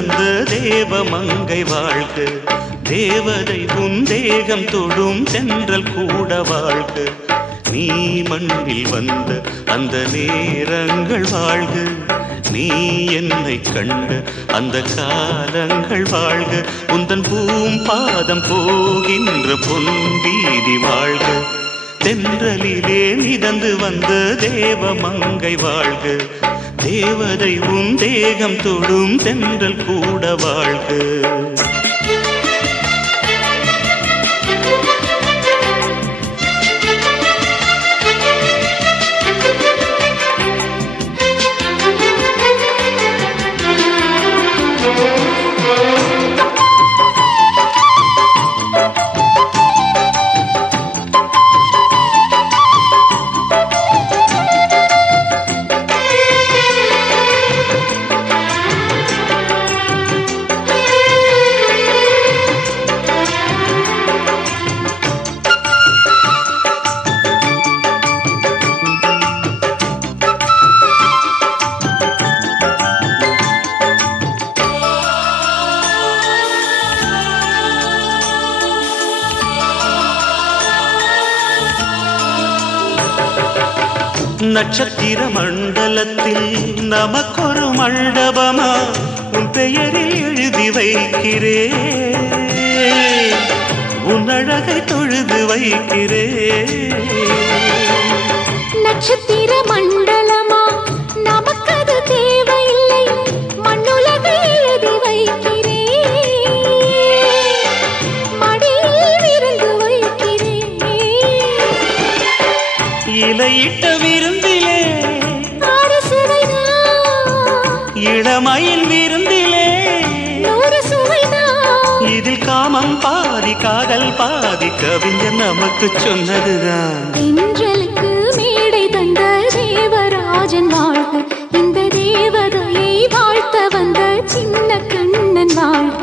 வந்த தேவ மங்கை வாழ்க, தேவதை உன் தேகம் தொடும் தென்றல் கூட வாழ்க. நீ மண்ணில் வந்த அந்த நேரங்கள் வாழ்க, நீ என்னை கண்ட அந்த காலங்கள் வாழ்க. உந்தன் பூம்பாதம் போகின்ற பொன் வீதி வாழ்க, தென்றலிலே மிதந்து வந்த தேவ மங்கை வாழ்க, தேவதை உன் தேகம் தொடும் தென்றல் கூட வாழ்க. நட்சத்திர மண்டலத்தில் நமக்கொரு மண்டபமா உன் பெயரில் எழுதி வைக்கிறேன், உன் அழகை தொழுது வைக்கிறேன். நட்சத்திர மண்டலமா நமக்கது தேவையில்லை, மண்ணுலகை எழுதி வைக்கிறேன், மடியில் விருந்து வைக்கிறேன். இலையிட்ட விருந்திலே இளமயில் விருந்திலே இதில் காமம் பாதி காதல் பாதி கவிஞர் நமக்கு சொன்னதுதான். தென்றலுக்கு மேடை தந்த தேவராஜன் வாழ்க, இந்த தேவதையை வாழ்த்த வந்த சின்ன கண்ணன் வாழ்க.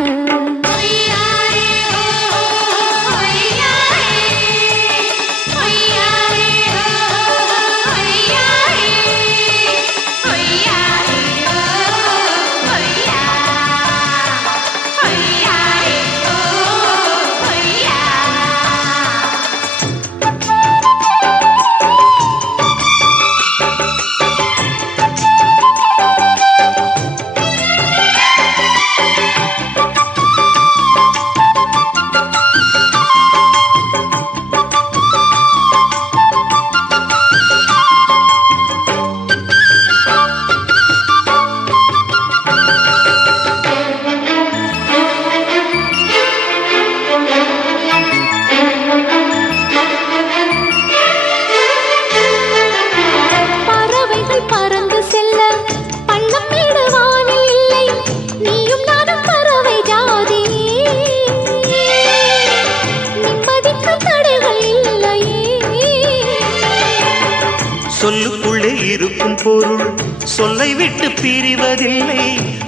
சொல்லுக்குள்ளே இருக்கும் பொருள் சொல்லை விட்டு பிரிவதில்லை,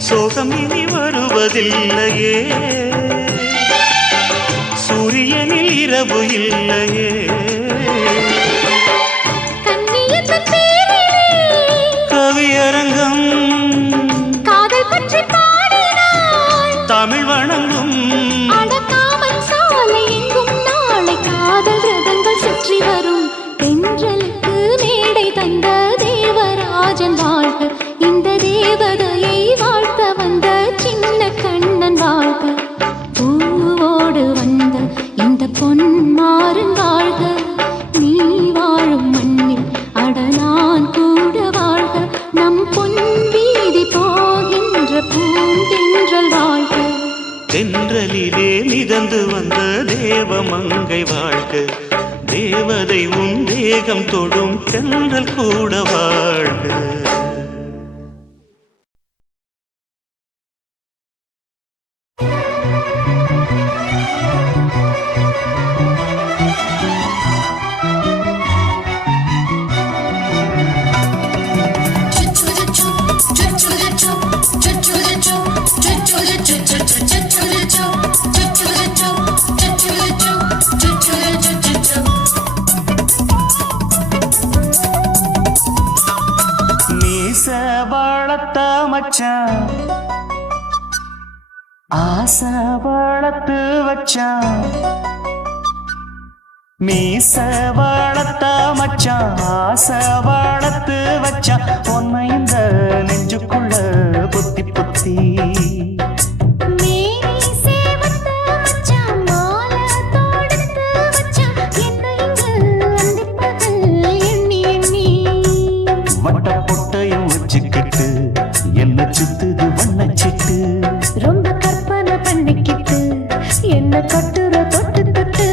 சோகம் இனி வருவதில்லையே, சூரியனில் இரவு இல்லையே. கவியரங்கம் காதல் பற்றி பாடினாள், தமிழ் வணங்கும் அடக்காமல் சாலை எங்கும் நாளை காதல் ரதங்கள் சுற்றி வரும். தென்றலுக்கு மேடை தந்த தேவராஜன் வாழ்க, இந்த தேவதையை வாழ்த்த வந்த சின்ன கண்ணன் வாழ்க. பூவோடு வந்த இந்த பொன்மாறன் வாழ்க, நீ வாழும் மண்ணில் அட நான் கூட வாழ்க. நம் பொன் வீதி போகின்ற பூந்தென்றல் வாழ்க, தென்றலிலே மிதந்து வந்த தேவ மங்கை வாழ்க, தேவதை உன் தேகம் தொடும் தென்றல் கூட வாழ்க. நீ வளர்த்து வச்சான் மீச வளர்த்த மச்சான் ஆசை வளர்த்து வச்சான் உன்னை இந்த நெஞ்சுக்குள்ள பொத்தி பொத்தி வட்ட பொட்டையும் வச்சுக்கிட்டு என்ன சுத்துது வண்ணச்சிட்டு ரொம்ப கற்பனை பண்ணிக்கிட்டு என்ன கட்டுற தொட்டு தொட்டு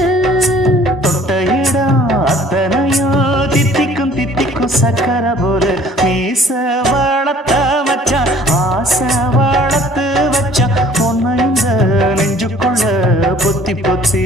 தொட்ட இடம் அத்தனையும் தித்திக்கும் தித்திக்கும் சக்கரை போல மீச வளர்த்த வச்சான் ஆசை வளர்த்து வச்சான் உன்னை இந்த நெஞ்சுக்குள்ள பொத்தி பொத்தி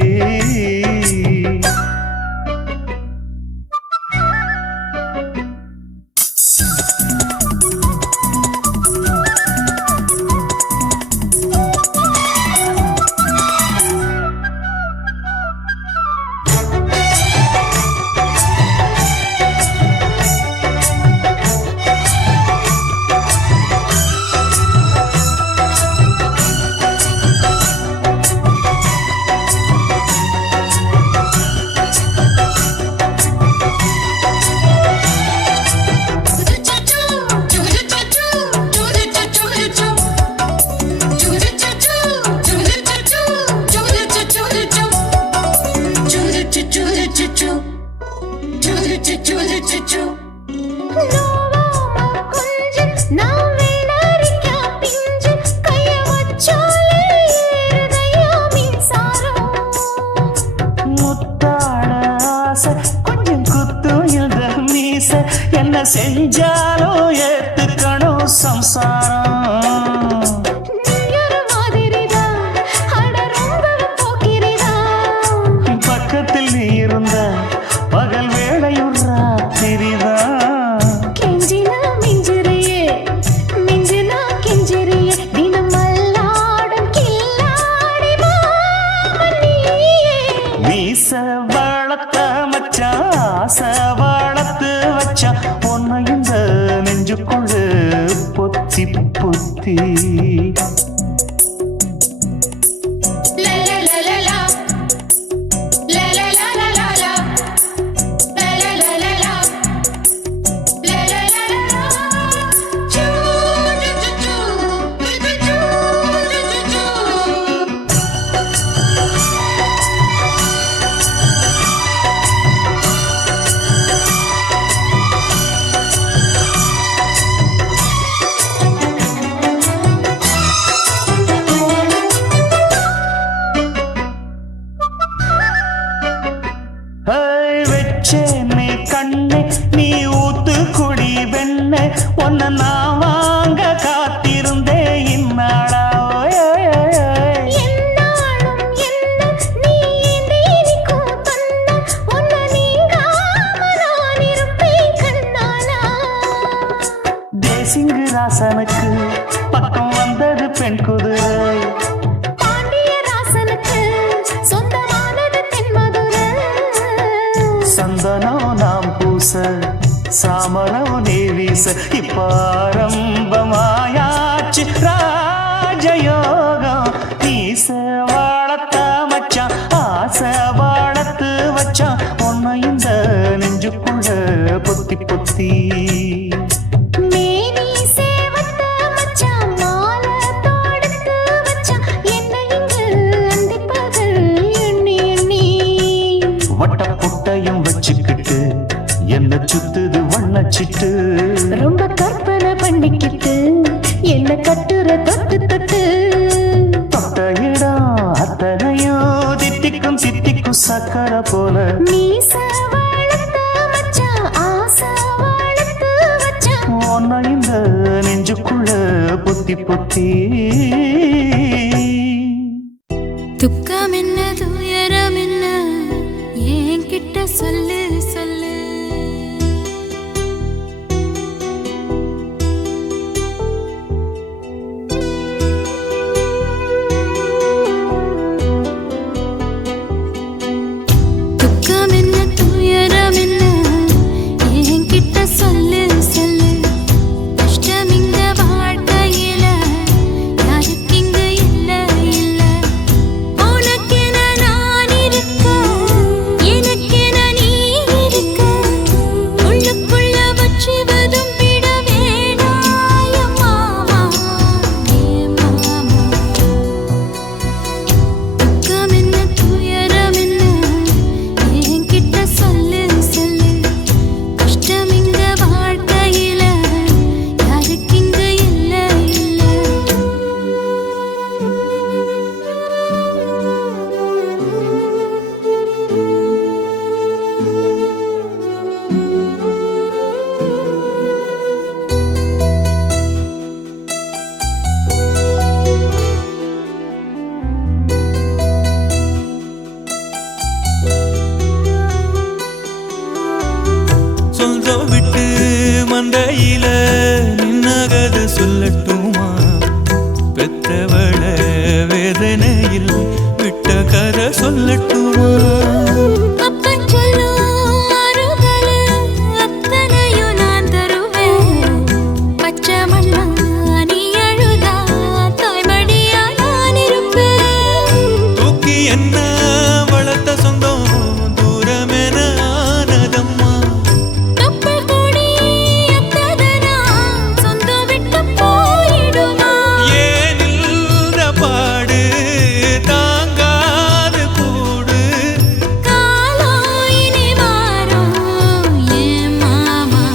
கொஞ்சம் குத்தும் இந்த மீச என்ன செஞ்சாலும் ஏத்துக்கணும் சம்சாரம் பக்கத்தில் நீ இருந்த பகல் வேளையும் ராத்திரிதான் கெஞ்சினா மிஞ்சிறியே மிஞ்சினா கெஞ்சிறியே தினம் மல்லாடும் கில்லாடி மாமணியே மீச வளர்த்த மச்சான் ஆசை வளர்த்து வச்சான் உன்னை இந்த நெஞ்சுக்குள்ள பொத்தி பொத்தி வச்சேனே கண்ணே நீ ஊத்து குடி வெண்ணே உன்னை நான் வாங்க காத்திருந்தே இந்நாளா என்னாலும் என்ன நீ நீக்கும் தந்தா உன்னை நீங்காம நான் இருப்பேன் கண்ணாலா தேசிங்கு ராசனுக்கு பக்கம் வந்தது பெண் குதிரை சந்தனம் நாம் பூச சாமரம் நீ வீச இப்பாரம்பமாயாச்சு ராஜயோகம் நீச வாழத்த மச்சான் ஆசை வாழத்து வச்சான் உன்னை இந்த நெஞ்சுக்குள்ள பொத்தி பொத்தி வட்ட பொட்டையும் வச்சுக்கிட்டு என்ன சுத்துது வண்ணச்சிட்டு ரொம்ப கற்பனை பண்ணிக்கிட்டு என்ன கட்டுற தொட்டு தொட்டு தொட்ட இடம் அத்தனையும் தித்திக்கும் தித்திக்கும் சக்கரை போல மீச வளர்த்த மச்சான் ஆசை வளர்த்து வச்சான் உன்னை இந்த நெஞ்சுக்குள்ள பொத்தி பொத்தி துக்கம் என்ன துயரம் என்ன என்கிட்ட சொல்லு சொல்லு துக்கம் என்ன துயரம் என்ன என்கிட்ட சொல்லு சொல்லு கஷ்டம் இங்க வாழ்க்கையில யாருக்கு இங்க இல்ல இல்ல என்ன வளர்த்த சொந்தம் தூரமென ஆனதம்மா. தொப்புள் கொடி அத்ததனா சொந்தம் விட்டு போயிடுமா? ஏன் இந்த பாடு தாங்காது கூடு. காலம் இனி மாறும் ஏன் மாமா?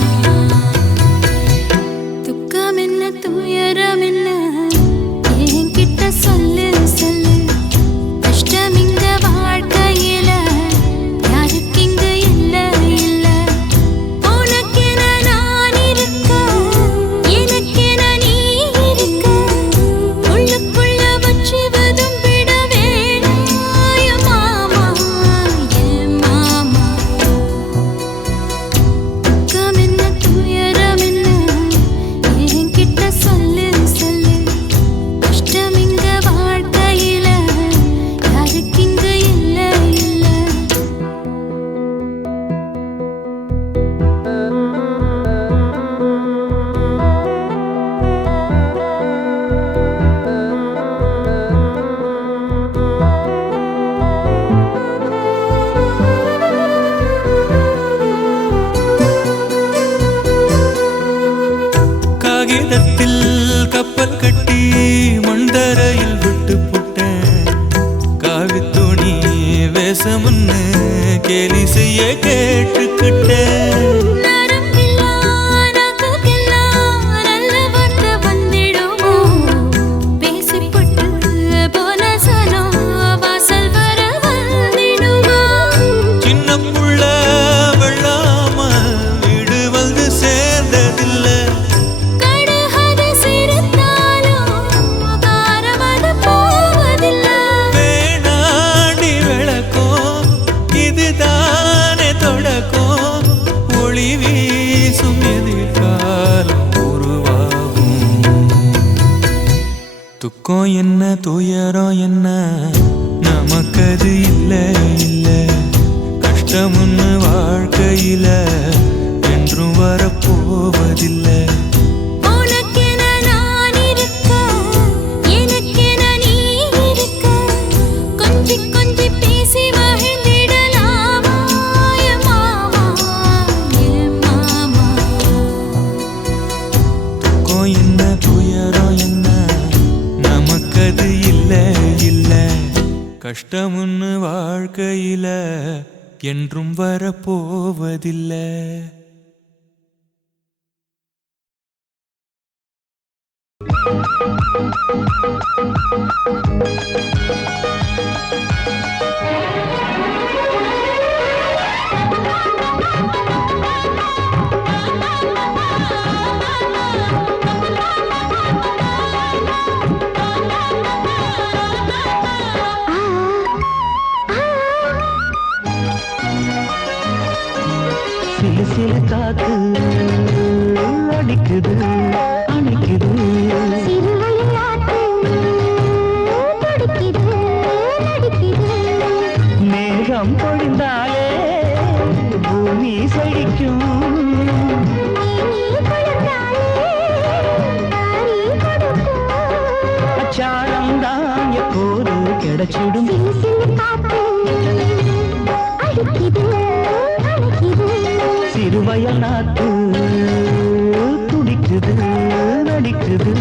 துக்கம் என்ன துயரம் என்ன என்கிட்ட சொல்லு சொல்லு. கஷ்டம் இங்க வாழ்க்கையில யாருக்கு இங்க இல்ல இல்ல. உனக்கென நான் இருக்க எனக்கென நீ இருக்க. உள்ளுக்குள்ள வச்சுவதும் விட வேணாய மாமா ஏன் மாமா? துக்கம் என்ன துயரம் என்ன என்கிட்ட சொல்லு சொல்லு. கஷ்டம் இங்க வாழ்க்கையில யாருக்கு இங்க இல்ல இல்ல. காகிதத்தில் கப்பல் கட்டி மண்டரையில் விட்டு புட்டேன். காவித்துணி வேஷமுன்னு கேலி செய்ய கேட்டுக்கிட்டேன். நரம்பில்லா நாக்குக்கெல்லாம் நல்ல வார்த்தை வந்திடுமோ? பேசிப்பட்டு போன சனம் வாசல் வர வந்திடுமோ? சின்ன புள்ள வெள்ளாம வீடு வந்து சேர்ந்ததில்ல. கடுகது சிரித்தாலும் காரமது போவதில்ல. வேணாண்டி விளக்கும் இதுதானே தொடக்கம். ஒளி வீசும் எதிர்காலம் உருவாகும். துக்கம் என்ன துயரம் என்ன நமக்கது இல்ல இல்ல. கஷ்டம்னு வாழ்க்கையில என்றும் வரப்போவதில்லை. உனக்கென நான் இருக்க எனக்கென நீ இருக்க. கொஞ்சி கொஞ்சி பேசி மகிழ்ந்திடலாமா என் மாமா என் மாமா? துக்கம் என்ன துயரம் என்ன நமக்கது இல்ல இல்ல. கஷ்டம்னு வாழ்க்கையில என்றும் வரப்போவதில்லை. சிலு சிலு காத்து அடிக்குது அணைக்குது. மேகம் பொழிந்தாலே பூமி செழிக்கும். அச்சாரம் தான் எப்போது கிடைச்சிடும். சிறுவயல் நாத்து துடிக்குது நடிக்குது.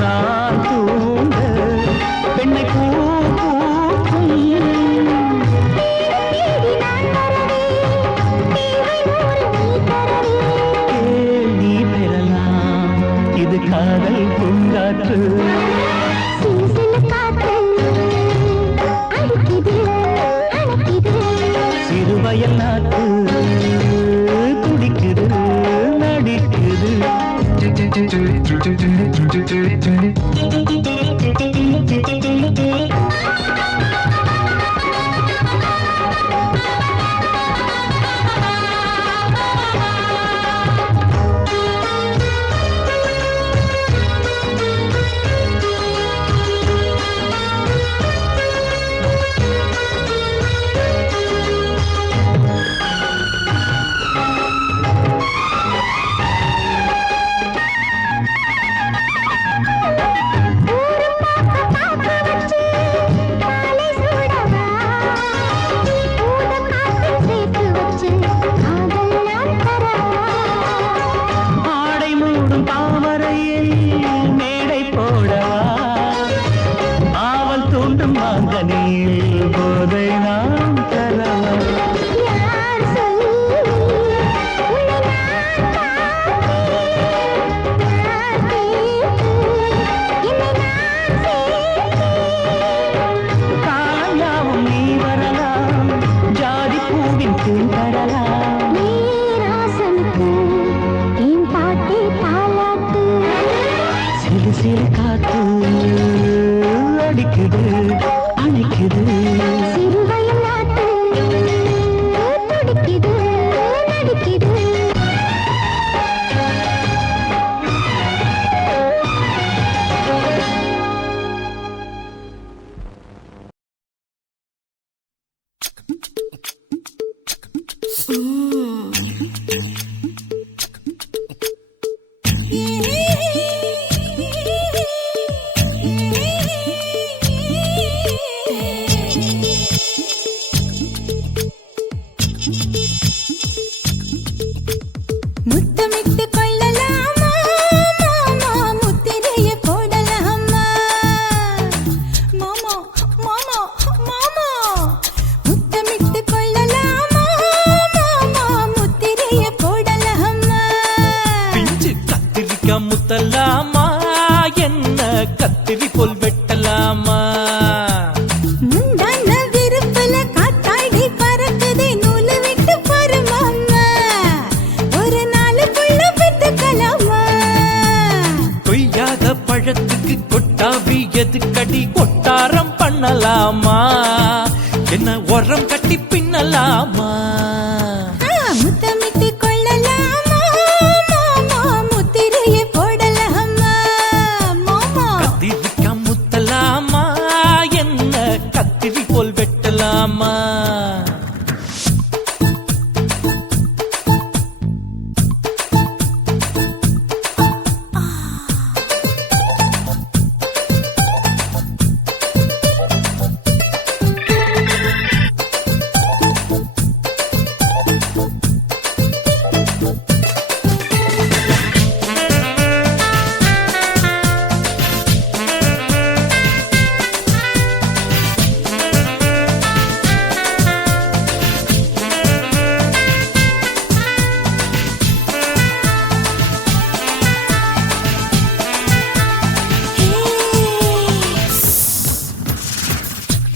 நான் தூங்க பெண்ணை பூ பூக்கும் தண்ணியில் போதை நாம் தரவா யார் சொல்லி உன்னை நான் பார்த்தேன் யார் கேட்டு என்னை நான் சேர்த்தேன் காயாவும் நீ வரலாம் ஜாதி பூவின் தேன் தரலாம் நீராசனுக்கு என் பாட்டே தாலாட்டு சிறு சிறு காத்து அடிக்குது அணைக்குது சிறுவயல் நாட்டு துடிக்குது நடிக்குது முத்தமிட்டு கொள்ளலாமா மாமா முத்திரையை போடலாமா மாமா மாமா மாமா முத்தமிட்டு கொள்ளலாமா மாமா முத்திரையை போடலாமா பிஞ்சு கத்திரிக்காய் முத்தலாமா என்ன கத்திரி போல் வெட்டலாமா முந்தான விருப்பல காத்தாடி பறக்குதே நூலு விட்டு பாரு மாமா ஒரு நாளுக்குள்ள பெத்துக்கலாமா கொய்யாத பழத்துக்கு கொட்டாவி எதுக்கடி கொட்டாரம் பண்ணலாமா என்ன உரம் கட்டி பின்னலாமா முத்தமிட்டு கொள்ளலாமா மாமா முத்திரையை போடலாமா மாமா கத்திரிக்காய் முத்தலாமா என்ன கத்திரி போல் வெட்டலாமா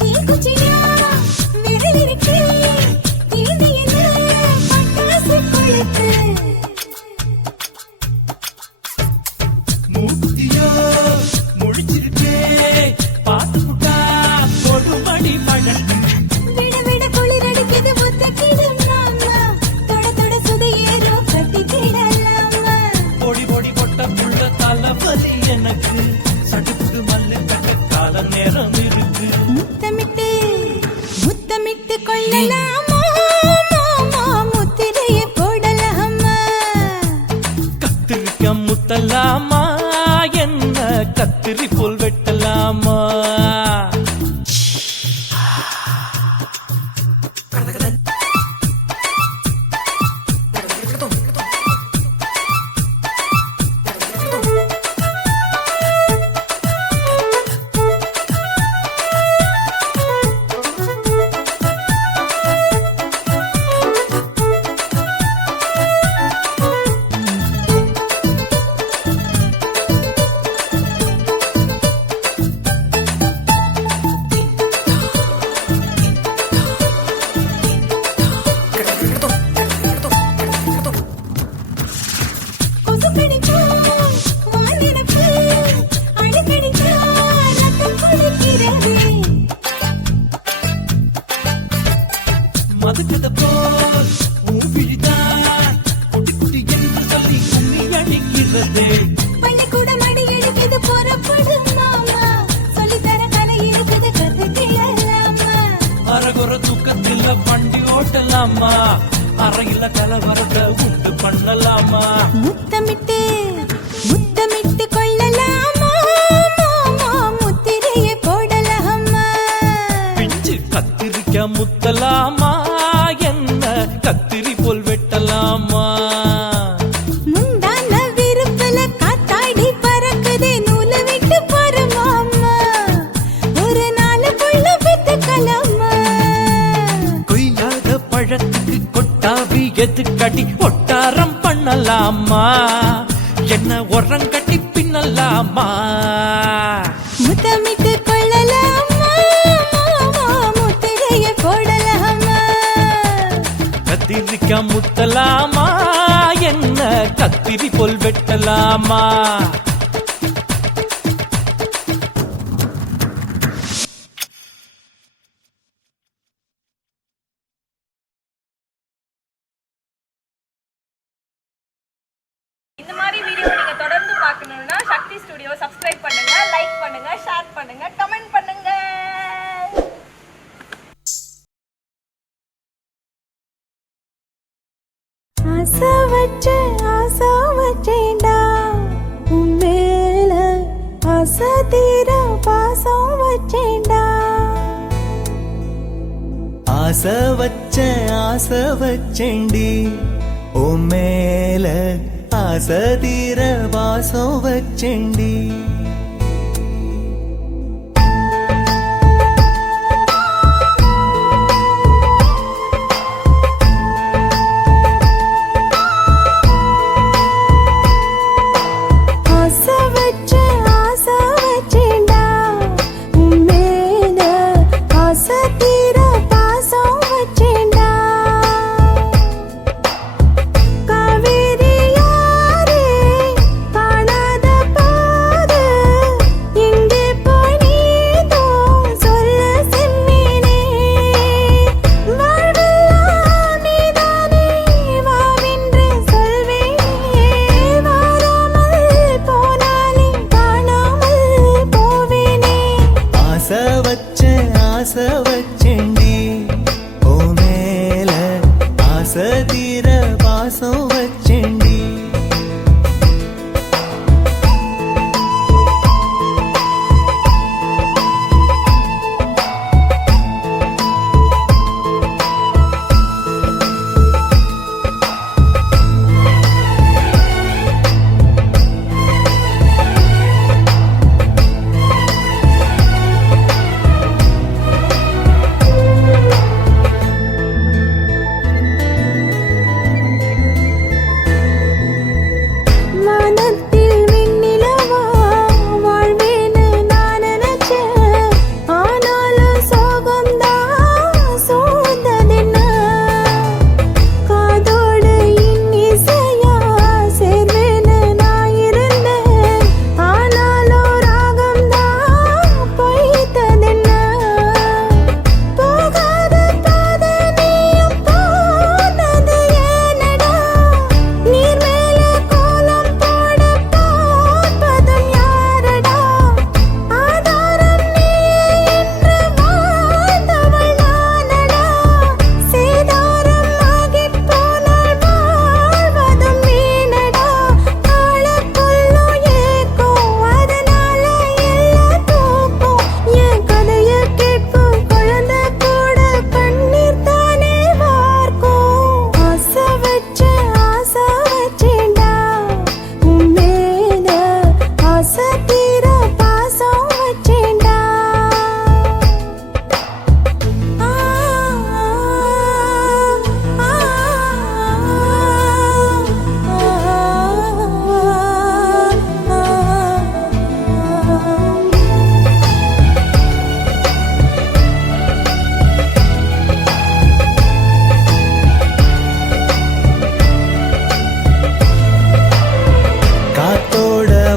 தீக்குச்சியா விரல் இருக்கு தீண்டி என்ன பட்டாசு கொளுத்து மூத்தியோ முழிச்சிருக்கே பாத்து புட்டா கொடுமடி மழல் விட விட குளிர் அடிக்குது முத்தக்கிடு மாமா தொட தொட சுதையேறும் கட்டிக்கிடலாமா பொடி பொடி பொட்ட புள்ள தலைவலி எனக்கு சடுக்கு மல்லு கட்ட கால நேரம் இருக்கு முத்தமிட்டு முத்தமிட்டு கொள்ளலாமா மாமா முத்திரையை போடலாமா கத்திரிக்காய் முத்தலாமா என்ன கத்திரி போல் வெட்டலாமா கொசு கடிச்சா வானிடப்பு அடிக்கடிச்சா ரத்தம் கொதிக்கிறது மதுக்கத போல் ஊவிழிதான் குட்டி குட்டி என்று சொல்லி கும்மி அடிக்கிறது பள்ளிக்கூடம் அடி எடுக்குது புறப்படு மாமா சொல்லித்தர கலை இருக்குது கத்துக்கலாமா அரகுற தூக்கத்தில் வண்டி ஓட்டலாமா அறையில கலவரத்தை உண்டு பண்ணலாமா முத்தமிட்டு முத்தமிட்டு கொள்ளலாமா மாமா முத்திரையை போடலாமா பிஞ்சு கத்திரிக்காய் முத்தலாமா என்ன கத்திரி போல் வெட்டலாமா முந்தான விருப்பல காத்தாடி பறக்குதே நூலு விட்டு பாரு மாமா ஒரு நாளுக்குள்ள பெத்து எதுக்கடி ஒட்டாரம் பண்ணலாமா என்ன உரம் கட்டி பின்னலாமா முத்தமிட்டு கொள்ளலாமா முத்திரையை போடலாமா கத்திரிக்கா முத்தலாமா என்ன கத்திரி போல் வெட்டலாமா இந்த மாதிரி வீடியோ நீங்க தொடர்ந்து பார்க்கணும்னா சக்தி ஸ்டுடியோ சப்ஸ்கிரைப் பண்ணுங்க, லைக் பண்ணுங்க, ஷேர் பண்ணுங்க, கமெண்ட் பண்ணுங்க. ஆசை வச்சேன்டா உன் மேல ஆசை தீர பாசம் வச்சேன்டா ஆசை வச்சேண்டி ஓ மேல ஆசை தீர வாசம் வச்சேண்டி ஆசை வச்சேண்டி ஓ மேல ஆசை தீர வாசம் வச்சேண்டி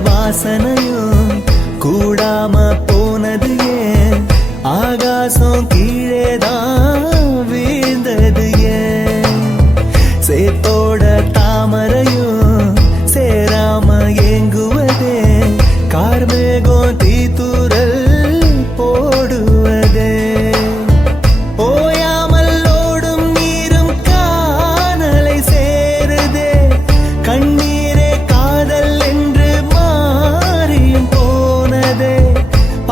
வாசனையும் கூடாம போனது ஏன் ஆகாசம் கீழேதான் வீழ்ந்தது ஏன் சேத்தோட தாமரையும் சேராம ஏங்குவதே கார்மேகம் தீத்துரல் போடுவதே ஓயாமல் ஓடும் நீரும் காணலை சேருதே கண்ணீரே காதல் என்று மாறியும் போனதே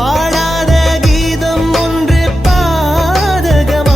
பாடாத கீதம் ஒன்று பாதகமா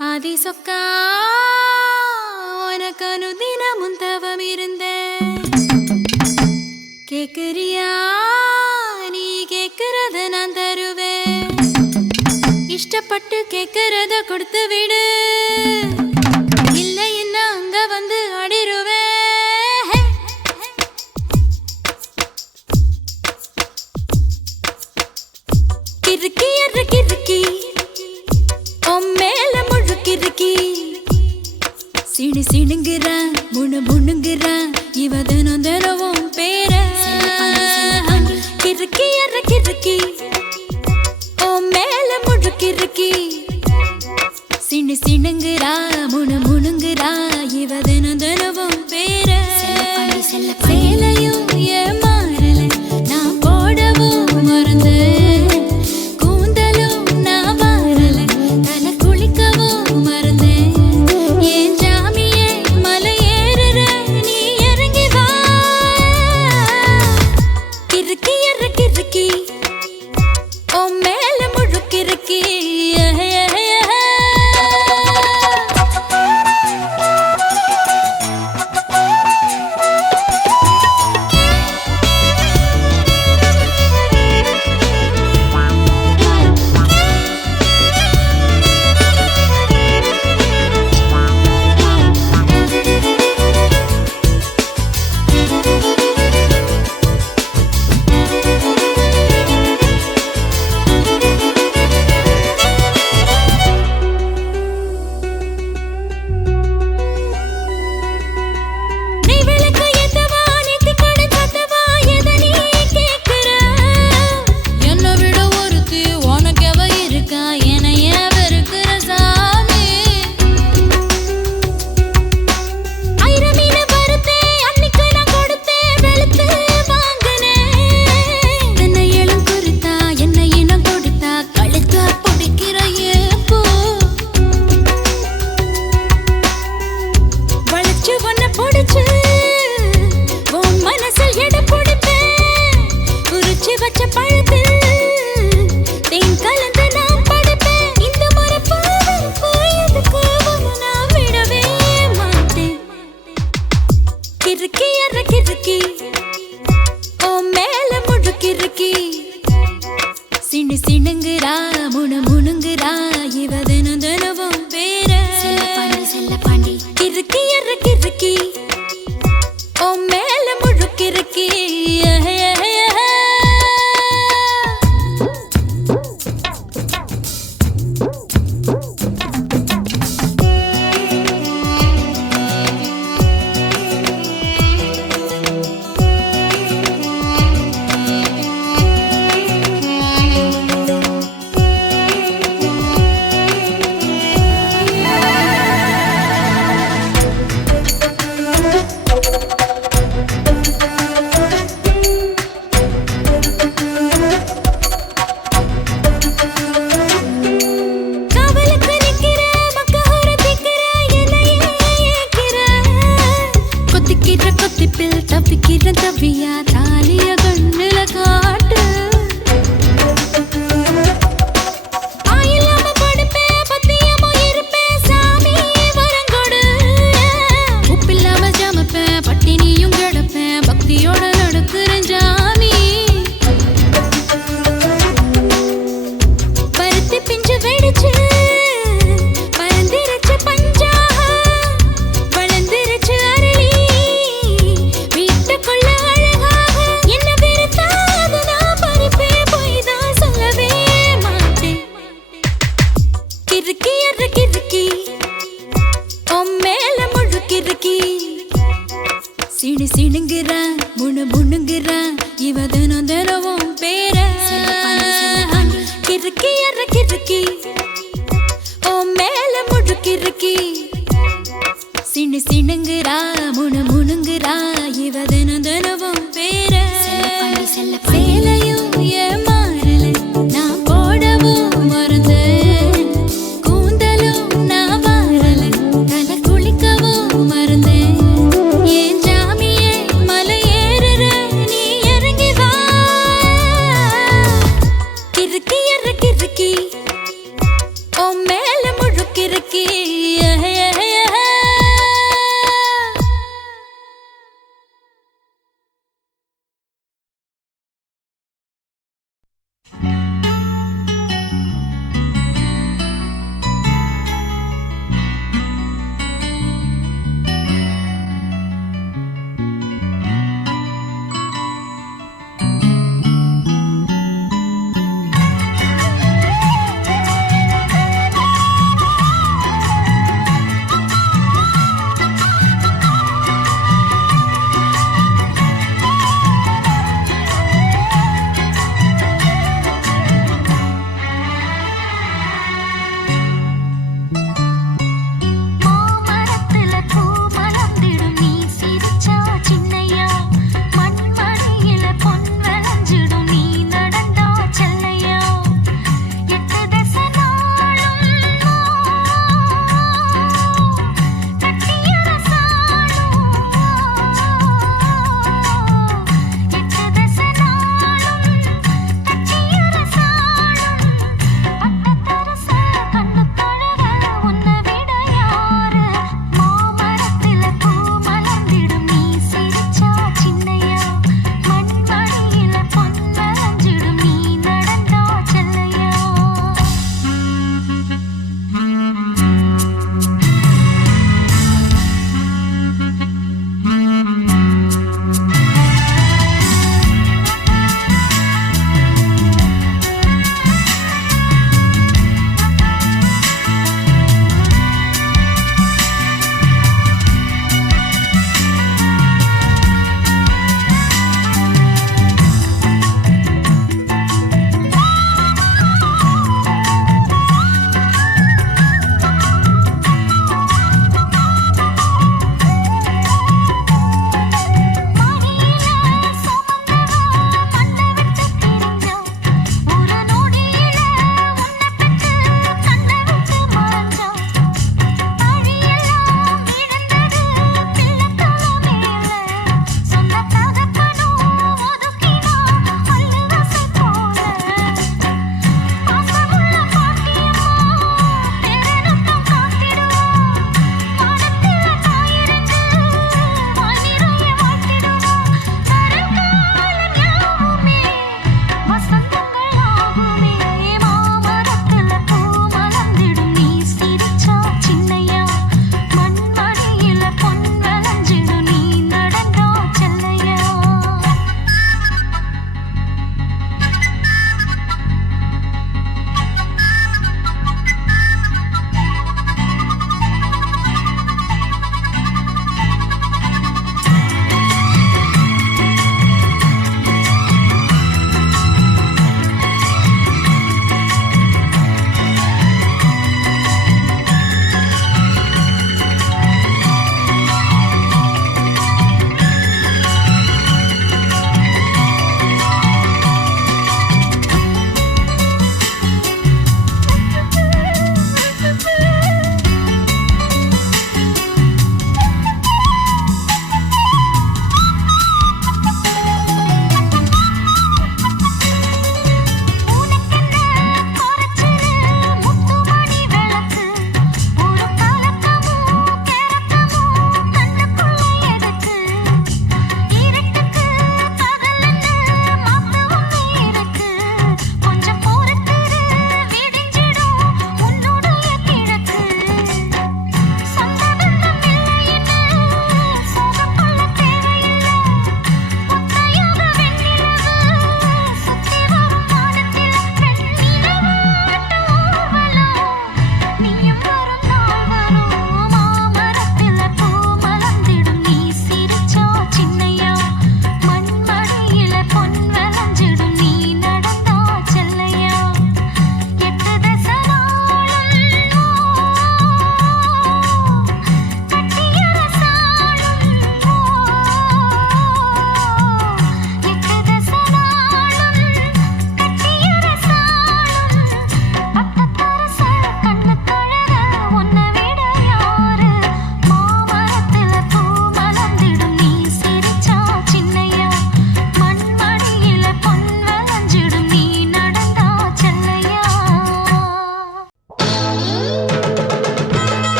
ஆதி சொக்கா உனக்கு அனுதினமும் தவம் இருந்தேன் கேக்குறியா நீ கேக்குறத நான் தருவேன் இஷ்டப்பட்டு கேக்குறத கொடுத்து விடு இல்லை என்ன அங்க வந்து அடிருவேன் கிறுக்கி எற கிறுக்கி மேல முழுக்கிருக்கி சிணி சிணுங்குறா முணு முணுங்குறா இவ தினம் தினவும் பேர கிறுக்கி எற கிறுக்கி ஓ மேல முழுக்கிருக்கி சிணி சிணுங்குறா முணு முணுங்குறா இவ தினம் தினவும் பேர சேலையும் ஏமாறல நான் போடவும் மறந்து சிணுங்குறா முணு முணுங்குறா இவ தினம் தினவும் பேர செல்லப்பாண்டி கிறுக்கி எற கிறுக்கி ஓ மேல முழுக்கிறுக்கி தவியா தாலிய கண்ணுல காட்டு ஆயிலாம படுப்பேன் பத்தியமும் இருப்பேன் சாமி வரங்கொடு உப்பில்லாம ஜமப்பேன் பட்டினியும் கிடப்பேன் பக்தியோட நடக்குறேன் ஜாமி பருத்தி பிஞ்சு வெடிச்சு பறந்திருச்சு பஞ்சா வளர்ந்திருச்சு அரளி சிணி சிணுங்குறா முணு முணுங்குறா இவ தினம் தினவும் பேர கிறுக்கி எற கிறுக்கி ஓ மேல முழுக்கிறுக்கி சிணி சிணுங்குறா முணு முணுங்குறா இவ தினம் தினவும் பேர சேலையும் ஏமாறல நான் போடவும் மறந்து கூந்தலும் நான் வாரல தலை குளிக்கவும் மறந்தேன் கிறுக்கி ஓ மேல முழுக்கிறுக்கி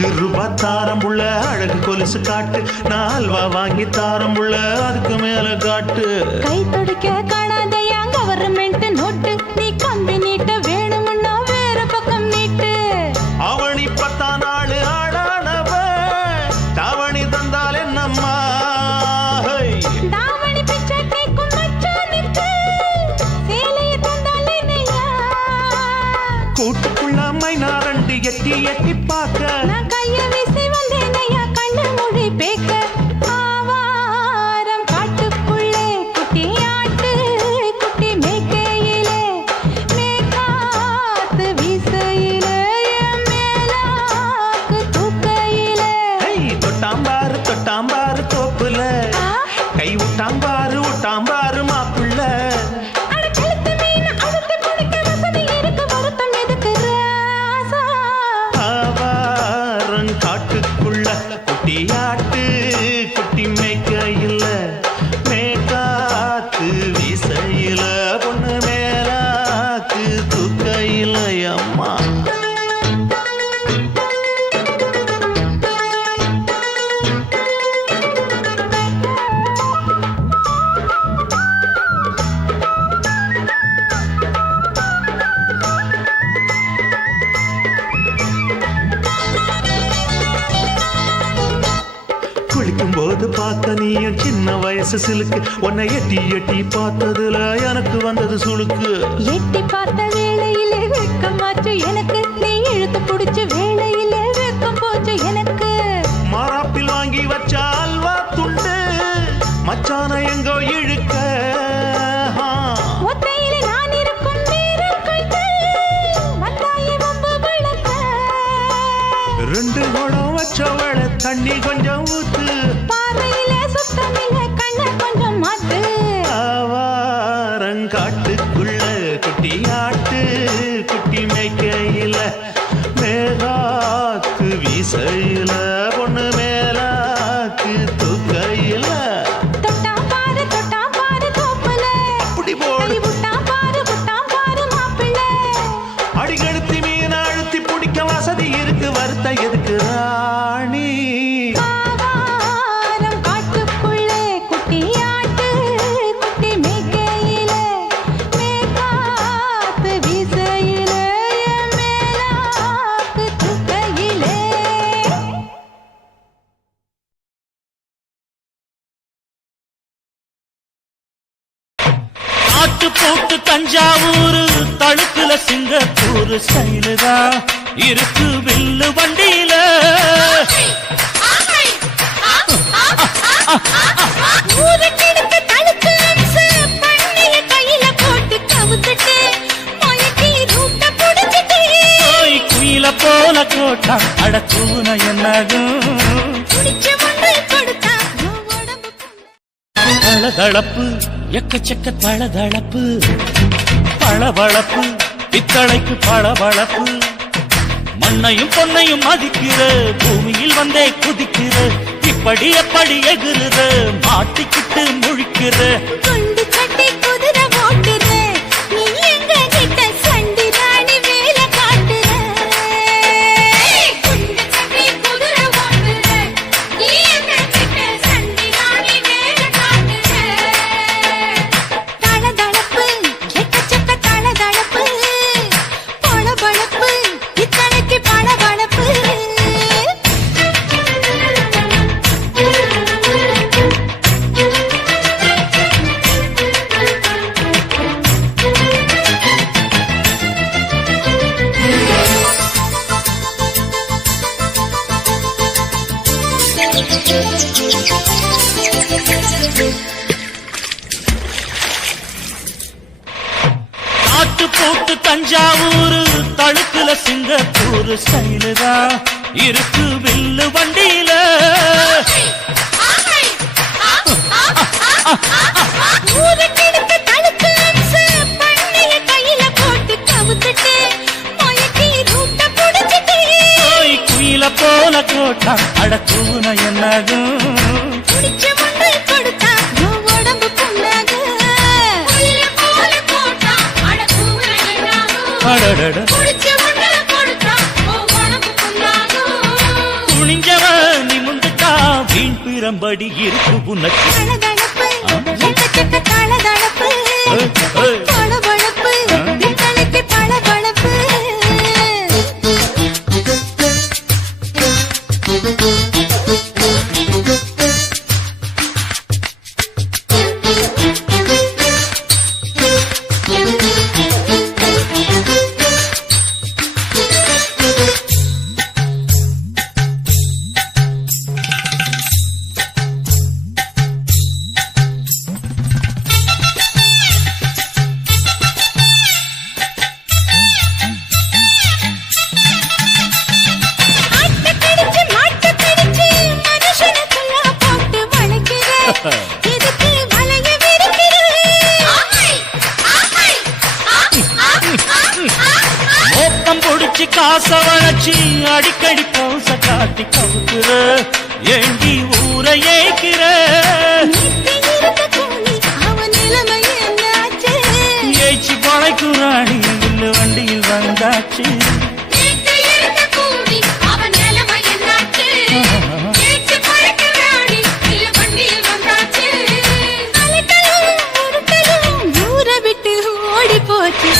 5 ரூபாய் தாரம் புள்ள அழகு கொலுசு காட்டு, நான் அல்வா வாங்கி தாரம் புள்ள அதுக்கு மேல காட்டு. கை துடிக்க காணாதையா கவர்மெண்ட் நோட்டு, நீ கம்பி நீட்ட வேணும்னா வேற பக்கம் நீட்டு. அவனி 10 நாள் ஆடானவ தாவணி தந்தால் என்னம்மா, தாவணி பிச்சை கேக்கும் மச்சானுக்கு சேலையை தந்தால் என்னையா. கூட்டுக்குள்ள மைனா 2 எட்டி எட்டி பார்க்க, நான் கைய வீசி வந்தேனையா கண்ணு மொழி பேக்க. ஆவாரம் காட்டுக்குள்ளே குட்டி ஆட்டு குட்டி மேய்க்கையிலே, மேக்காத்து வீசையிலே என் மேலாக்கு தூக்கையிலே. தொட்டாம்பாரு தோப்புல கை விட்டாம்பாரு மாப்புள்ள. அட கழுத்து மீன் அழுத்து குடிக்க வசதி இருக்கு, வருத்தம் எதுக்கு ராசா. ஆவாரம் காட்டுக்குள்ள குட்டியாட்டு குட்டி மேய்க்கையில, மேக்காத்து வீசையில பொண்ணு மேலாக்கு தூக்கையில அம்மா. குளிக்கும் போது பார்த்த நீயும் சின்ன வயசு சிலுக்கு, உன்னை எட்டி எட்டி பார்த்ததுல எனக்கு வந்தது சுளுக்கு. எட்டி பார்த்த வேளையிலே வெட்கமாச்சு எனக்கு, நீ இழுத்து புடிச்ச வேளையிலே வெட்கம் போச்சு எனக்கு. மாறாப்பில் வாங்கி வச்ச அல்வா துண்டு மச்சான எங்கோ இழுக்க. ஒத்தையிலே நான் இருக்கும் நேரம் கண்டு வந்தாயே வம்பு விளக்க. 2 குடம் வச்சவள தண்ணி கொஞ்சம் ஊத்து, பார்வையிலே சுத்தமில்லை கண்ண கொஞ்சம் மாத்து. ஆவாரங்காட்டுக்குள்ள குட்டியாட்டு குட்டி மேய்க்கையில, மேகாத்து வீசையில பொண்ணு மேலாக்கு தூக்கையில. தொட்டாம் பாரு தோப்புல, அப்படி போடு கை விட்டாம் பாரு மாப்பிள்ளை. அடிகடுத்தி மீன் அழுத்தி பிடிக்க வசதி இருக்கு, வருத்த எதுக்கு ராணி. ஆவாரம் காட்டுக்குள்ளே குட்டி ஆட்டு குட்டி மேய்க்கையிலே, மேக்காத்து வீசையிலே என் மேலாக்கு தூக்கையிலே. ஆட்டு போட்டு தஞ்சாவூர் தழுக்குல சிங்கப்பூர் ஸ்டைலு தான் இருக்கு வில்லு வண்டியில. ஊருக்கெடுத்து தடுத்து அம்சு பண்ணிய கையில போட்டு கவுத்துட்டு மயக்கி ரூட்ட புடிச்சிட்டு, குயில போல கோட்டா அடத்தூன என்னகும் குடிச்ச ஒன்று கொடுத்தா உடம்பு தளதளப்பு எக்கச்சக்க தளதளப்பு, பளபளப்பு பித்தளைக்கு பளபளப்பு. மண்ணையும் பொன்னையும் மதிக்கிற பூமியில் வந்தே குதிக்கிற, இப்படி எப்படி எகுறுற மாட்டிக்கிட்டு முழிக்கிற. குண்டு கட்டி குதிரை ஓட்டுற, நீ எங்க கிட்ட சண்டி ராணி வேலை காட்டுற. குண்டு கட்டி குதிரை ஓட்டுற, நீ எங்க கிட்ட சண்டி ராணி வேலை காட்டுற. தளதளப்பு எக்கச்சக்க தளதளப்பு, பளபளப்பு இத்தனைக்கு பளபளப்பு. ஆட்டு போட்டு தஞ்சாவூர் தழுக்குல சிங்கப்பூர் ஸ்டைலு தான் இருக்கு வில்லு வண்டியில. ஊருக்கெடுத்து தடுத்து அம்சு பண்ணிய கையில போட்டு கவுத்துட்டு மயக்கி ரூட்ட புடிச்சிட்டு, குயில போல கோட்டா அடத்தூன என்னகும் குடிச்ச ஒன்று கொடுத்தா உடம்பு புண்ணாகு. குயில போல போட்டா அட கூற என்னாகும், அடடட குடிச்ச ஒன்று கொடுத்தா உடம்பு புண்ணாகும். இருக்கிறபடி இருக்கு உனக்கு. தளதளப்பு, எக்கச்சக்க தளதளப்பு, பளபளப்பு, பித்தளைக்கு பளபளப்பு. மோக்கம் பொடிச்சு காச வளர்ச்சி அடிக்கடி பௌச காட்டி கவுக்குற ஏண்டி ஊரை ஏக்கிற. ஏச்சி பழைக்குறாடி இல்ல வண்டியில் வந்தாச்சு.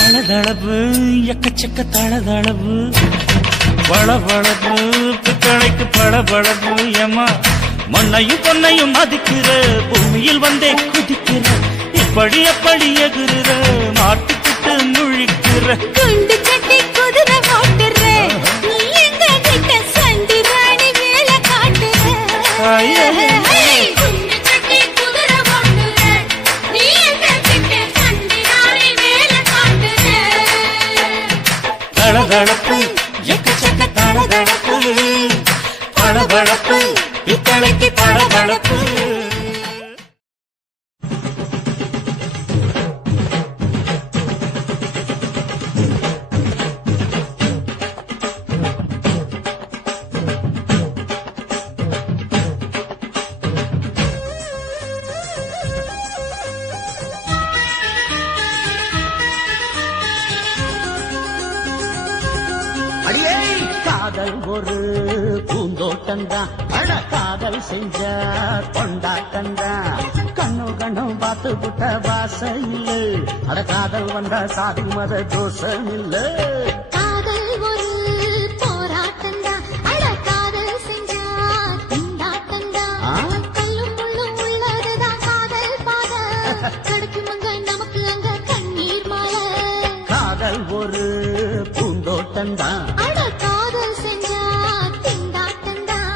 தளதளவு எக்கச்சக்க தளதளவு பளபளப்பு பித்தளைக்கு பளபளப்பு. ஏமா மண்ணையும் பொன்னையும் மதிக்கிற பூமியில் வந்தே குதிக்கிற இப்படி எப்படி எகுற மாட்டுக்கிட்டு முழிக்கிற. குண்டு சட்டி குதிரை ஓட்டுற நீ எங்க கிட்ட சண்டி ராணி வேலை காட்டுற. குண்டு சட்டி குதிரை ஓட்டுற நீ எங்க கிட்ட சண்டி ராணி வேலை காட்டுற. தளதளப்பு எக்கச்சக்க தளதளப்பு பளபளப்பு பித்தளைக்கு பளபளப்பு. அடியே காதல் ஒரு பூந்தோட்டந்தான் அட காதல் செஞ்ச கொண்டாட்டந்தான். கண்ணு கண்ணும் பார்த்து புட்ட வாசம் இல்ல அட காதல் வந்த சாதி மத தோஷம் இல்ல. காதல் ஒரு போராட்டம்தான் அட காதல் செஞ்சா திண்டாட்டம்தான். கல்லும் முள்ளும் உள்ளதுதான் காதல் பாத கிடைக்குமங்க நமக்கு அங்க கண்ணீர் மாலை. காதல் ஒரு பூந்தோட்டந்தான் அட காதல் செஞ்சா திண்டாட்டம்தான்.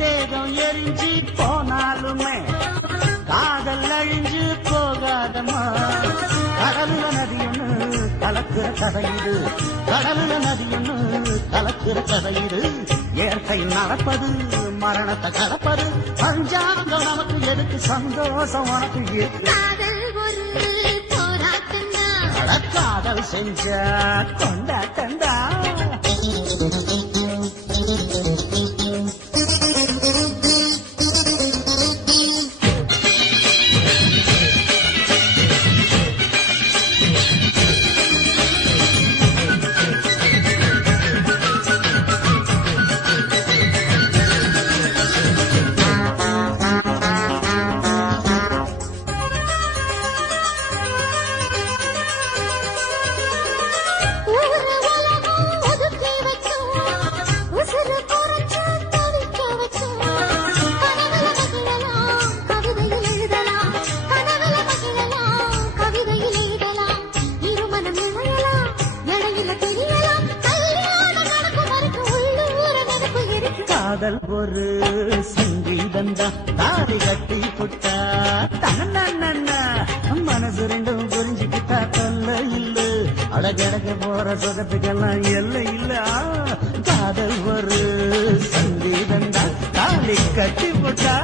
தேகம் எரிஞ்சு போனாலுமே காதல் அழிஞ்சு போகாதமா. கடலுல நதியொன்னு கலக்கிற கதையிடு கடலுல நதியொன்னு கலக்கிற கதையிடு. இயற்கை நடப்பது மரணத்தை கடப்பது பஞ்சாங்கம் நமக்கு எதுக்கு சந்தோஷம் உனக்கு இருக்கு. காதல் ஒரு போராட்டம்தான் அட காதல் செஞ்ச கொண்டாட்டந்தா. காதல் ஒரு சங்கீதந்தா தாடி கட்டி புட்டா தன்னா மனசு ரெண்டும் புரிஞ்சுக்கிட்டா தொல்ல இல்ல அழகழக போற சொகத்துக்கெல்லாம் எல்லை இல்ல காதல் ஒரு சங்கீதந்தா தாடி கட்டி புட்டா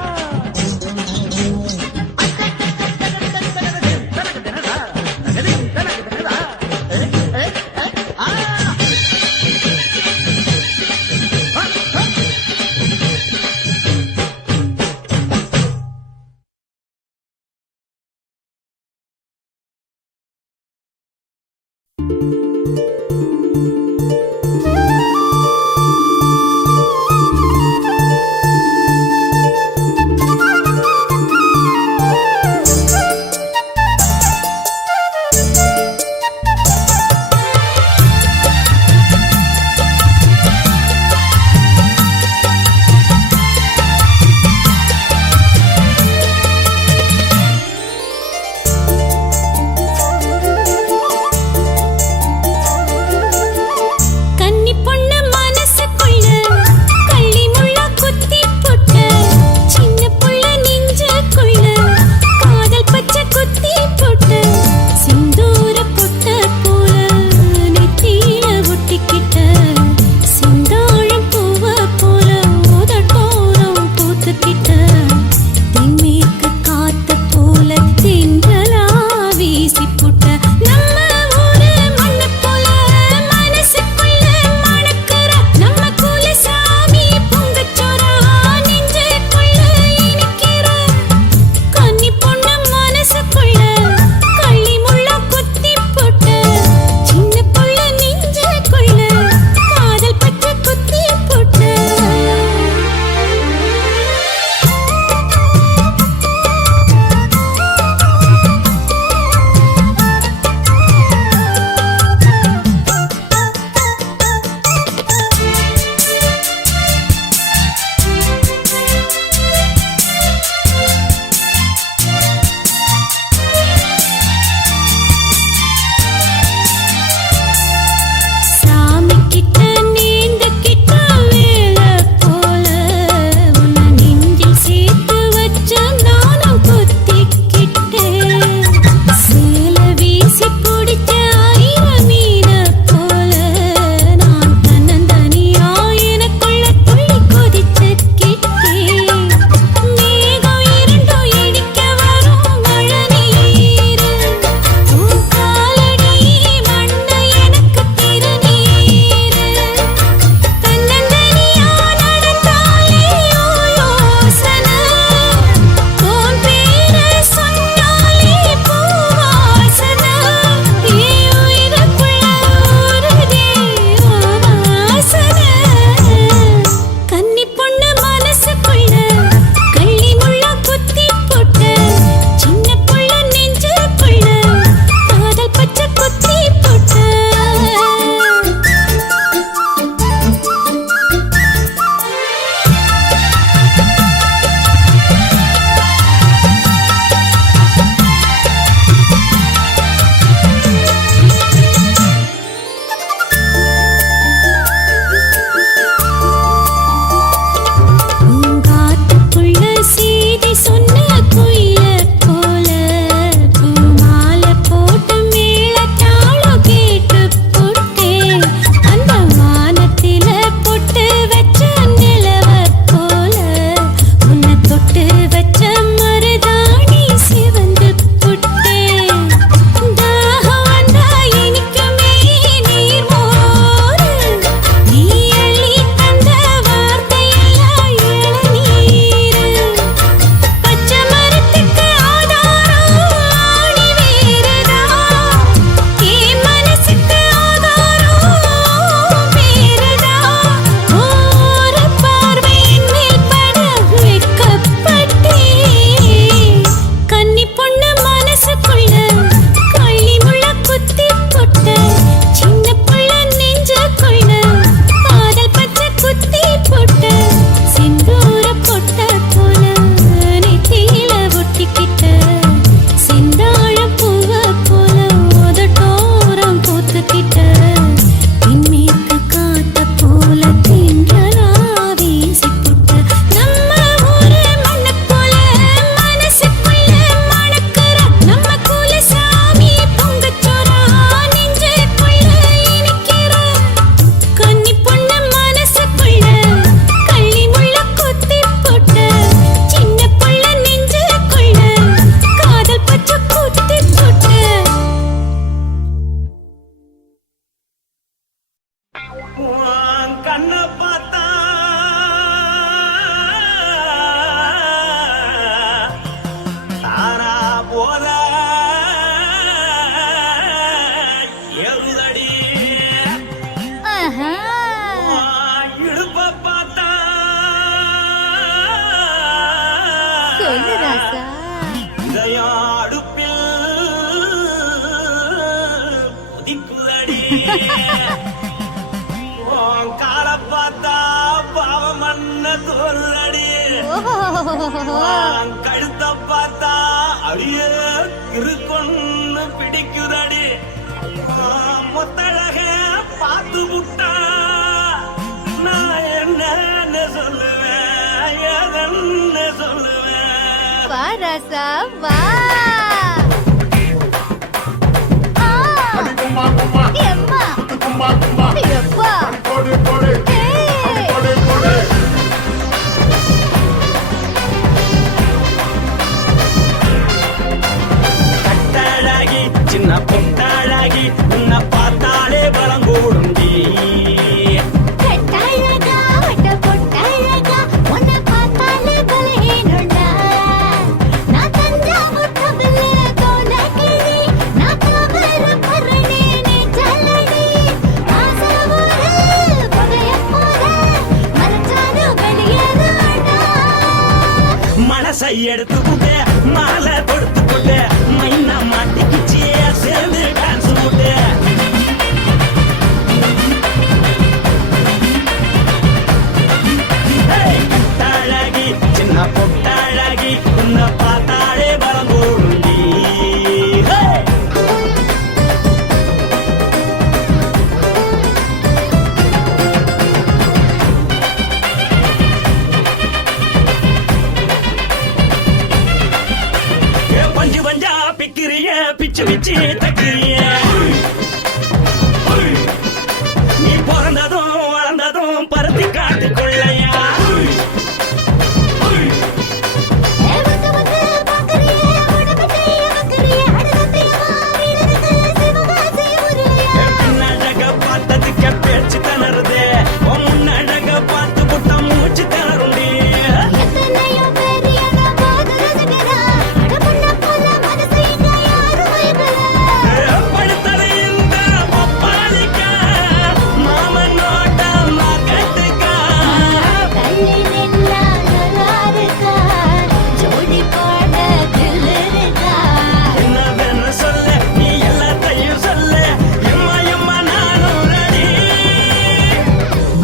போத சொல்லு ராசா. இதயாடுப்பில் உதிக்குதடி உன் கால பார்த்தா பாவம் மண்ண தோல்றடி கழுத்த பார்த்தா அடியே இருக்குன்னு பிடிக்குதடி மொத்தழக பார்த்து விட்டா நான் என்ன சொல்லுவேன் எதன்னு சொல்லுவேன். வா ராசா வா. ஆ. எம்மா. எப்பா. ஏய். கட்டழகி சின்ன பொட்டழகி உன்னை பார்த்தாலே பலம் கூடுண்டி. கட்டழகா, வட்ட பொட்டழகா, உன்னை பார்த்தாலே பலஹீனம்டா. நான் தஞ்சாவூர் தபிலு கோலக்கிளி, நான் காவர பரணி நீ ஜல்லடி. ஆசைவூரு புகையப் போல, மறைச்சாலும் வெளியேறாடா. மனசை எடுத்துக்கிட்டு மாலை கொடுத்துக்கிட்டு மைனா மாட்டிக்கிச்சு சேர்ந்து டான்ஸ் போட்டு. கட்டழகி சின்ன பொட்டழகி உன்னை பார்த்தாலே பலம் கூடுண்டி. பஞ்சு பஞ்சா பிக்கிறிய பிச்சு பிச்சு தக்கிறிய. நீ பிறந்ததும் வளர்ந்ததும் பருத்தி காட்டுக்குள்ளையா. வந்து வந்து பார்க்கறியே, உடம்பு செய்ய வைக்கறியே, அடுத்தத்தையமா வீரருக்கு சிவகாசி உருளையா. பின்னழக பார்த்ததுக்கு பேச்சு திணறுது உன் முன்னழக பார்த்து புட்ட மூச்சு திணறுண்டி. எத்தனையோ பேர் என்ன போது ரசிக்கிறா, அடமுன்ன போல மனசை இங்க யாரும் வைக்கல. படுத்தது இந்த பப்பாளிக்கா மாமன் நோட்டம் கட்டுக்கா. தள்ளி நின்னா நல்லாருக்கா, ஜோடி பாட தில்லிருக்கா. என்னவென்னு சொல்லு நீ எல்லாத்தையும் சொல்லு எம்மா எம்மா நானும் ரெடி.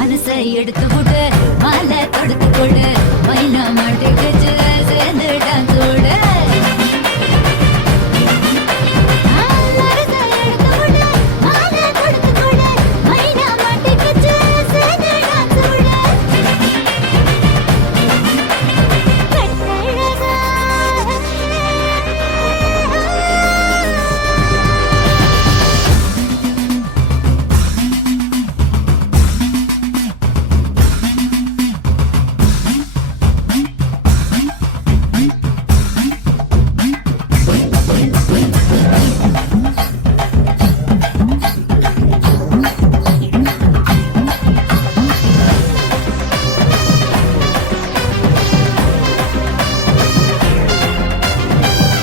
மனசை எடுத்து கொடு, மாலை தொடுத்து கொடு, மைனா மாட்டிக்கிச்சு சேர்ந்து டான்ஸ் ஓடு. மனசை எடுத்து கொடு, மாலை தொடுத்து கொடு, மைனா மாட்டிக்கிச்சு சேர்ந்து டான்ஸ் ஓடு. கட்டழகா.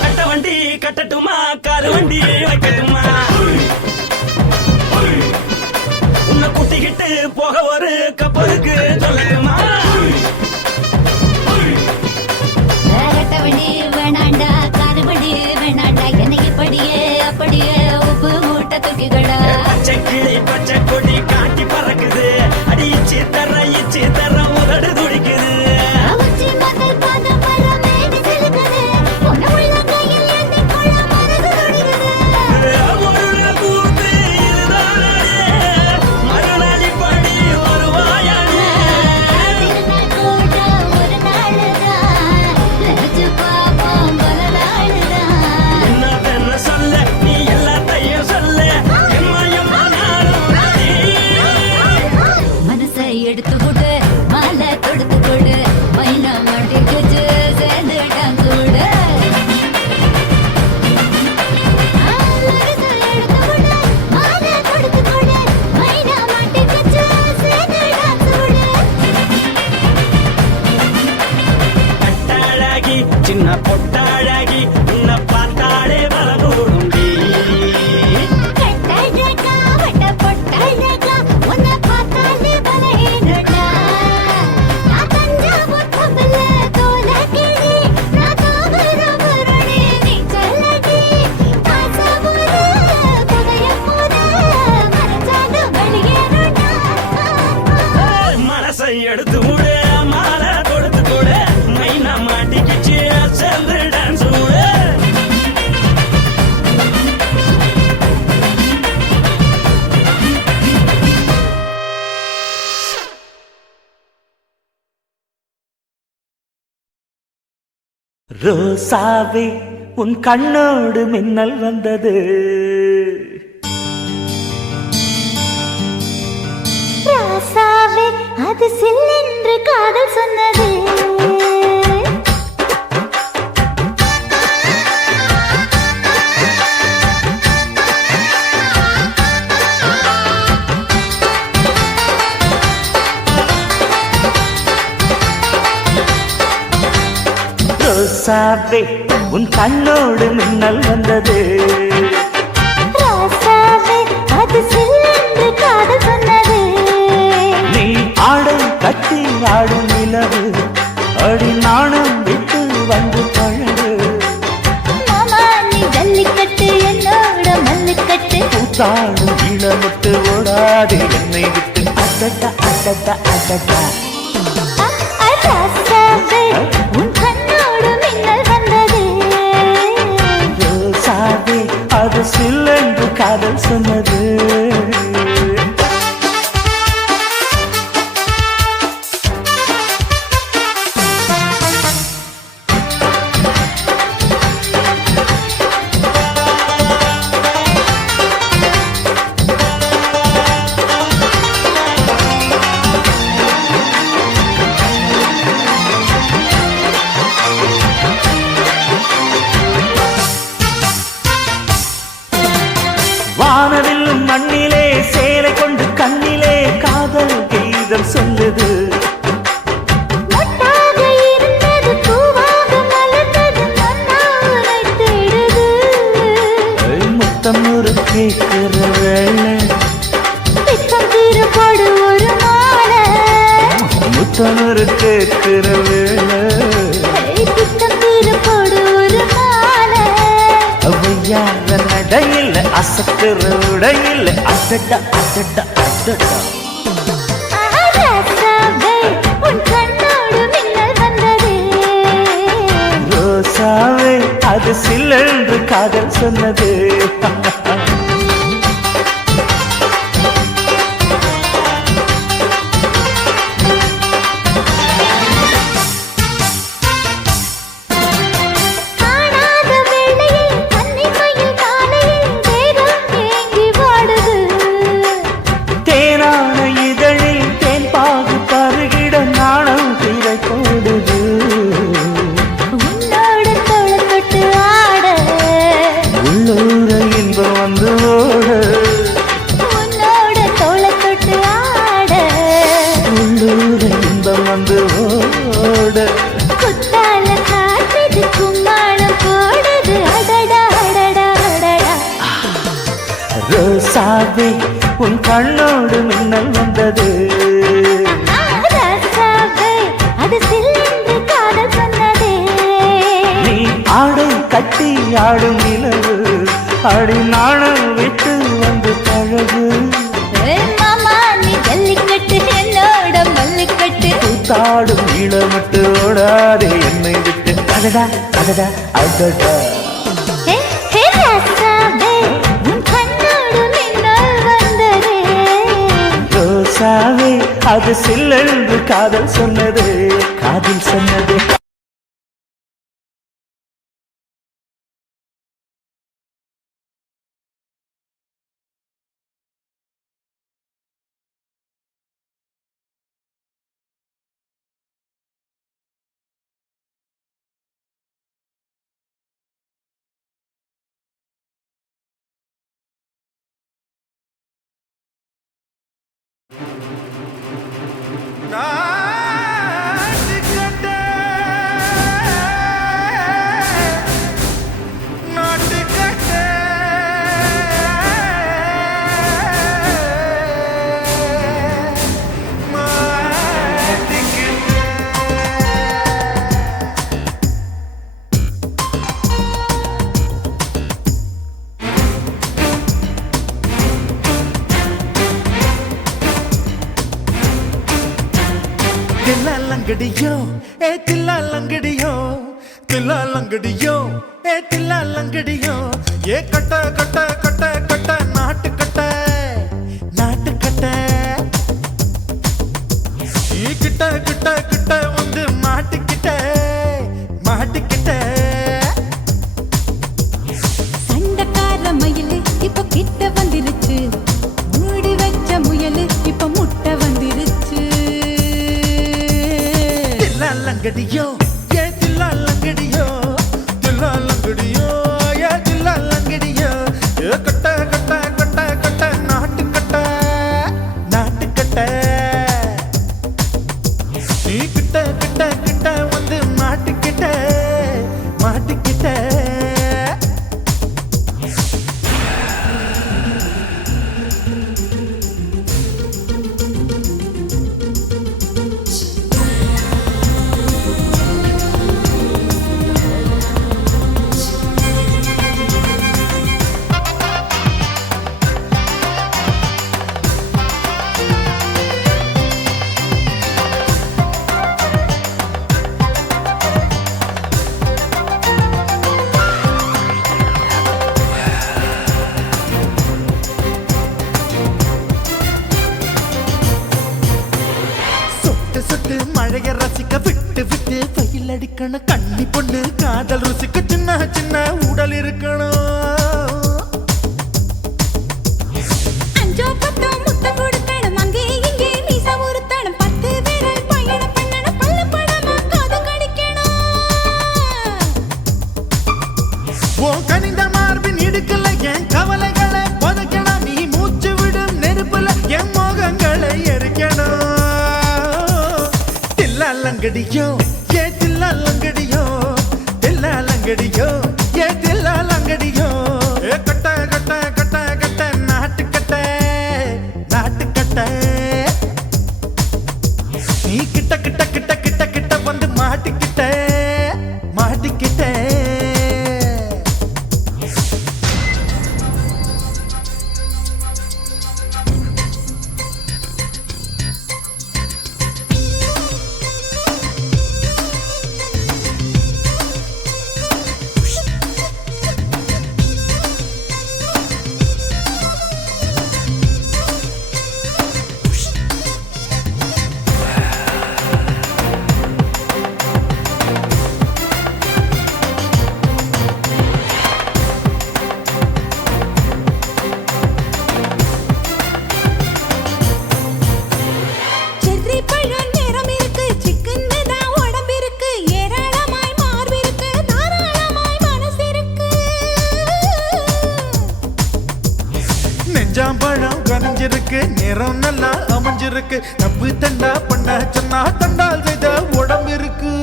கட்ட வண்டி கட்டட்டுமா காரு வண்டி வைக்கட்டுமா. உன்னை கூட்டிக்கிட்டு போக ஒரு கப்பலுக்கு சொல்லட்டுமா. வேறட்டவனி வேணாண்டா, காருபடி வேணாண்டா, என்னைக்கு படியே அப்படியே உப்பு மூட்டை தூக்கிக்கடா. பச்சை கிளி பச்சை கொடி காட்டி பறக்குது அடிச்சு தர உதடு துடிக்குது. உச்சி முதல் பாதம் வர மேனி சிலுக்குது, உன்னை உள்ள கையில் எண்ணிக்கொள்ள மனசு துடிக்குது. ஒரு நாள் கூத்து இதுதானே மறுநாளி படி வருவாயானே. திருநாள் கூட ஒரு நாளுதான், நினைச்சு பார்ப்போம் பல நாளுதான். என்னவென்னு சொல்லு நீ எல்லாத்தையும் சொல்லு எம்மா எம்மா நானும் ready. மனசை எடுத்து கொடு, மாலை தொடுத்து கொடு, மைனா மாட்டிக்கிச்சு சேர்ந்து டான்ஸ் ஓடு. மனசை எடுத்து கொடு, மாலை தொடுத்து கொடு, மைனா மாட்டிக்கிச்சு சேர்ந்து டான்ஸ் ஓடு. கட்டழகி சின்ன பொட்டழகி உன்னை பார்த்தாலே பலம் கூடுண்டி. கட்டழகா, வட்ட பொட்டழகா, உன்னை பார்த்தாலே பலஹீனம்டா. எடுத்து விடு மாலை கொடுத்து கொடு மைனா மாட்டிக்கிச்சு சேர்ந்து டான்ஸ் விடு ரோசாவே உன் கண்ணோடு மின்னல் வந்தது ராசாவே அது சில்லென்று காதல் சொன்னது ரோசாவே உன் கண்ணோடு மின்னல் வந்தது ராசாவே அது சில்லென்று காதல் சொன்னது நீ ஆடும் கட்டி ஆடும் நிலவு அடி நாணம் விட்டு வந்து பழகு மாமா நீ ஜல்லிக்கட்டு என்னோட மல்லுக்கட்டு கூத்தாடும் இளமுட்டு ஓடாது என்னை விட்டு அடடா அடடா அடடா ராசாவே உன் கண்ணோடு மின்னல் வந்தது ரோசாவே அது சில்லென்று காதல் சொன்னது வானவில்லும் மண்ணிலே சேலை கொண்டு கண்ணிலே காதல் கீதம் சொல்லுது மொட்டாக இருந்தது பூவாக மலர்ந்தது மன்னாரை தேடுது முத்தம் ஒரு கேட்கிற வேளை பித்தம் தீரப்படு ஒரு மாலை முத்தம் ஒரு கேட்கிற வேளை பித்தம் தீரப்படு ஒரு மாலை அவையார நடையில் அசக்கிற உடையில் அடடா அடடா அடடா ராசாவே உன் கண்ணோடு மின்னல் வந்தது ரோசாவே அது சில்லென்று காதல் சொன்னது காணாத வேளையில் கன்னிமையில் காலையில் தேகம் ஏங்கி வாடுது தேனான இதழில் தேன் பாகு பருகிட நாணம் திரை போடுது உன்னோட தோளை தொட்டு ஆட உள்ளூர இன்பம் வந்து ஓட உன்னோட தோளை தொட்டு ஆட உள்ளூர இன்பம் வந்து ஓட குத்தால காற்றுது கும்மாளம் போடுது அடடா அடடா அடடா ரோசாவே உன் கண்ணோடு மின்னல் வந்தது ராசாவே அது சில்லென்று காதல் சொன்னதே நீ ஆடும் கட்டி ஆடும் நிலவு அடி நாணம் விட்டு வந்து பழகு மாமா நீ ஜல்லிக்கட்டு என்னோட மல்லுக்கட்டு கூத்தாடும் இளமட்டு ஓடாதே என்னை விட்டு அடடா அடடா அடடா ஹே ஹே ராசாவே உன் கண்ணோடு மின்னல் வந்ததே ரோசாவே அது சில்லென்று காதல் சொன்னது காதல் சொன்னது நாட்டுக்கட்ட தில்லாலங்கடியோ ஏ தில்லாலங்கடியோ தில்லாலங்கடியோ ஏ தில்லாலங்கடியோ ஏ கட்ட கட்ட கட்ட கட்ட நாட்டு கட்ட நாட்டு கட்ட நீ கிட்ட கிட்ட கிட்ட வந்து மாட்டிக்கிட்ட மாட்டிக்கிட்ட சண்டக்கார மயிலு இப்ப கிட்ட வந்துருச்சு மூடி வச்ச முயலு இப்ப முட்டை வந்துருச்சு தில்லாலங்கடியோ ஏ தில்லாலங்கடியோ தில்லாலங்கடியோ ஏ தில்லாலங்கடியோ ஏ கட்ட கட்ட கட்ட கட்ட நாட்டு கட்ட நாட்டு கட்ட நீ கிட்ட கிட்ட கிட்ட வந்து மாட்டிக்கிட்ட மாட்டிக்கிட்ட சொட்டு மழைய ரசிக்க விட்டு விட்டு பயில் அடிக்கணும் கண்ணி பொண்ணு காதல் ருசிக்க சின்ன சின்ன உடல் இருக்கணும் அஞ்சோ பத்தோ முத்தம் கொடுக்கணும் அங்கே இங்கே மீச உறுத்தணும் 10 விரல் பயணம் பண்ணணும் பல்ல படமா காது கடிக்கணும் ஓ கனிந்த மார்பின் இடுக்கல என் கவலைகளை புதைக்கணும் நீ மூச்சு விடும் நெருப்புல என் மோகங்களை எரிக்கணும் தில்லாலங்கடியோ ஏ தில்லாலங்கடியோ தில்லாலங்கடியோ ஏ தில்லாலங்கடியோ ஏ கட்ட கட்ட கட்ட கட்ட நாட்டு கட்ட நாட்டு கட்ட நீ கிட்ட கிட்ட கிட்ட கிட்ட கிட்ட வந்து மாட்டிக்கிட்ட மாட்டிக்கிட்ட செர்ரி பழம் நிறம் இருக்கு சிக்கன்னு தான் உடம்பு இருக்கு ஏராளமாய் மார்பு இருக்கு தாராளமாய் மனசு இருக்கு நெஞ்சாம்பழம் கனிஞ்சிருக்கு நிறம் நல்லா அமைஞ்சிருக்கு தப்பு தண்டா பண்ண சொன்னா தண்டால் செய்த உடம்பு இருக்கு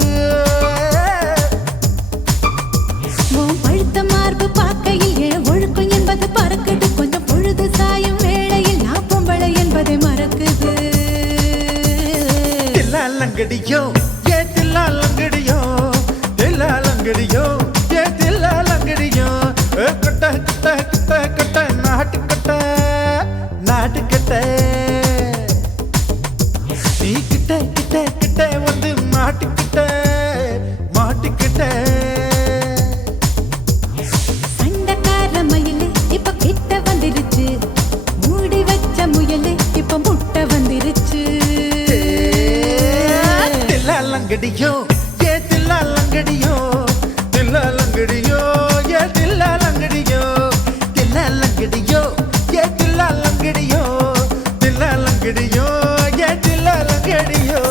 உன் பழுத்த மார்பு பார்க்கையில் என் ஒழுக்கம் என்பது பறக்குது கொஞ்சம் பொழுது சாயும் வேளையில் நான் பொம்பளை என்பதை மறக்குது தில்லாலங்கடியோ ஏ தில்லாலங்கடியோ தில்லாலங்கடியோ ஏ தில்லாலங்கடியோ ஏ கட்ட கட்ட கட்ட கட்ட நாட்டு கட்ட நாட்டு கட்ட நீ கிட்ட கிட்ட கிட்ட வந்து மாட்டிக்கிட்ட மாட்டிக்கிட்ட சண்டக்கார மயிலு இப்ப கிட்ட வந்துருச்சு மூடி வச்ச முயலு இப்ப முட்டை வந்துருச்சு தில்லாலங்கடியோ ஏ தில்லாலங்கடியோ தில்லாலங்கடியோ ஏ தில்லாலங்கடியோ தில்லாலங்கடியோ ஏ தில்லாலங்கடியோ தில்லாலங்கடியோ ஏ தில்லாலங்கடியோ